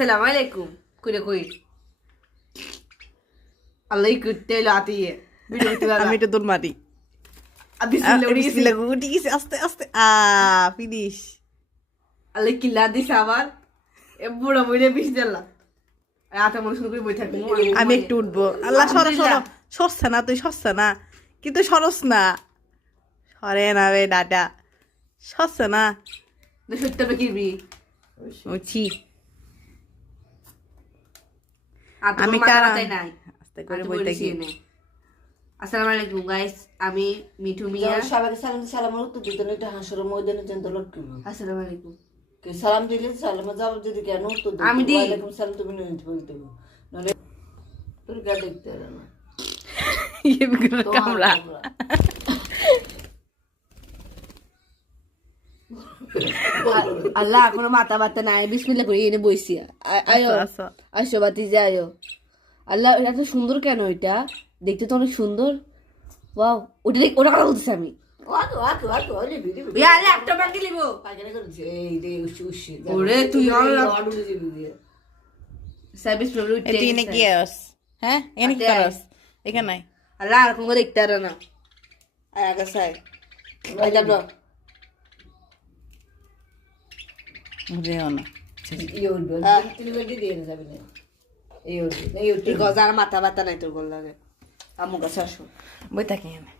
السلام عليكم كل اخوي الله يكتل عطيه আমি এটা দৌড় মারি বিসমিল্লাহ উঠে গেছে আস্তে আস্তে ফিনিশ الله কিল্লা দিছে আবার এ বুড়া বইলে বিষ দিলা আটা মন শুরু করে বই থাকবো আমি একটু উঠবো আল্লাহ সরো সরো সরছে না তুই সরছে না কিন্তু সরস না সরে না রে ডাটা সরছে না সত্যি বেকিবি উঠি আমি কারাতে নাই আস্তে করে বই থাকি আসসালামু আলাইকুম গাইস আমি মিঠু মিয়া সবাইকে সালাম সালামের উত্তর দিতে না, এটা হাসর ময়দানে যেন লোক কিলো আসসালামু আলাইকুম কে সালাম দিলে সালামে যাব যদি কেন উত্তর দিতে আমি দিই। ওয়ালাইকুম সালাম তুমি নিতে বলতে নালে তোর গা দেখতে না ये बिगड़ কামরা আল্লাহ কোনো মাথা বাতা নাই বিসমিল্লাহ করে এনে বইছি আয়ো আসো আসো বাতি যে আয়ো আল্লাহ এত সুন্দর কেন এটা দেখতে তো অনেক সুন্দর ওয়াও ওটা দেখ ওটা কথা বলতেছি আমি ওয়াক ওয়াক ওয়াক ওলে ভিডিও ইয়া ল্যাপটপ বাকি লিব কাজে করছে এই রে উশি উশি ওরে তুই আডু দিবি দিয়ে সার্ভিস প্রবলেম এটি নে কি আস হ্যাঁ এনে কি করস এখানে নাই আল্লাহ আর কোনো দেখতে আর না আর আগে সাই আই যাব বুঝেও না এই উঠবে তুমি গদি দিয়ে যাবে না এই উঠবে তুই গজার মাথা বাতা নাই তোর গোল লাগে আমু কাছে আসো বই থাকি এখানে